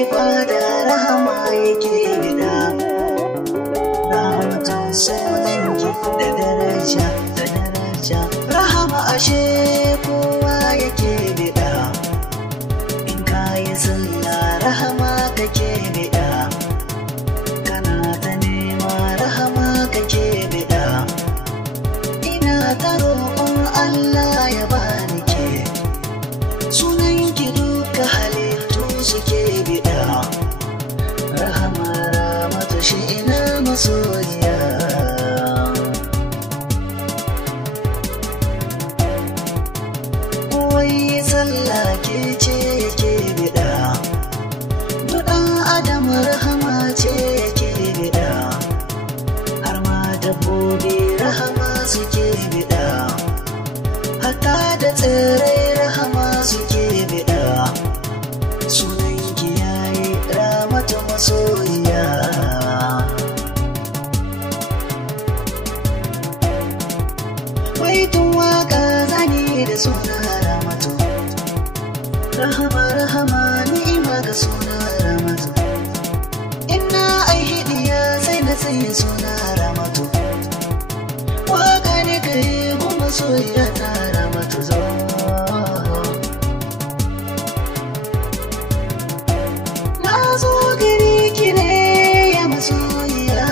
ibada rahama yake bida. Rahmatun sunanki da daraja da daraja. Rahama ashe kowa yake bida. In kayi sallah rahama kake bida. Kana ta nema rahama kake bida. Ina ta roƙon Allah ya bani ke. Sunanki duka halittu suke bida. Rahama ramatu shi ina masoyiya. Wai sallah ke ce yake bida. Duɗan adam rahama ce yake bida. Har ma dabbobi rahama suke bida. Hatta da tsirrai rahama suke bida. Sunanki yayi ramatu masoyiya. Baitun waka zani da suna ramatu. Rahama rahama ni'ima ga suna ramatu. Inna ai hidiya sai na tsaye suna ramatu. Waka ne kai kuma soyayya ta ramatu zo. Na zo gari ki ne ya masoyiya.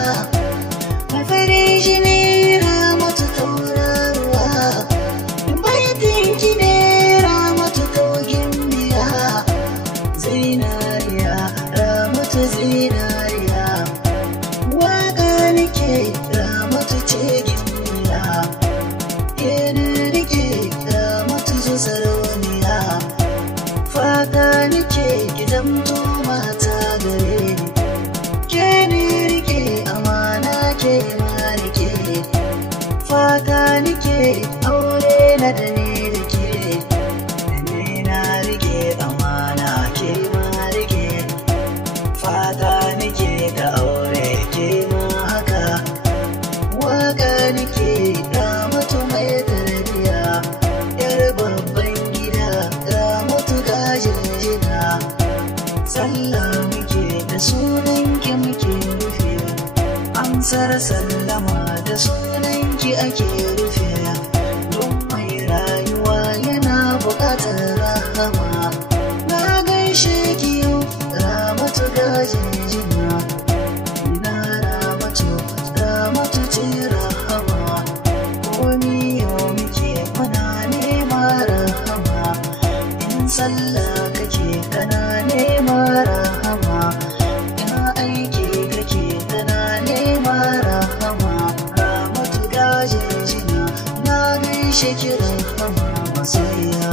Mai farin shi ne ramatu tauraruwa. Baitin ki ne ramatu kogin biya. Zinariya ramatu zinariya. Waka nake ramatu ce gimbiya. Yana rike ramatu zo sarauniya. Fata nake ki zamto mata gare ni. Ke ne rike amana ke ma rike. Fata nake aure na da ni da ke. Ni na rike amana ke ma rike. Fata nake da aure ke ma haka. Waka nake ramatu mai tarbiya. Yar babban gida ramatu gajin jina. Sallah muke da sunanki muke rufe. Amsar sallama da sunanki ake rufe. Don mai rayuwa yana buƙatar rahama. Na gaishe ki yau ramatu gajin jina. Ina ramatu ramatu ce rahama. Komi yau muke muna nema rahama. In sallah kake kana nema rahama. Ina aiki kake kana nema rahama. Ramatu gajin jina na gaishe ki rahama masoyiya.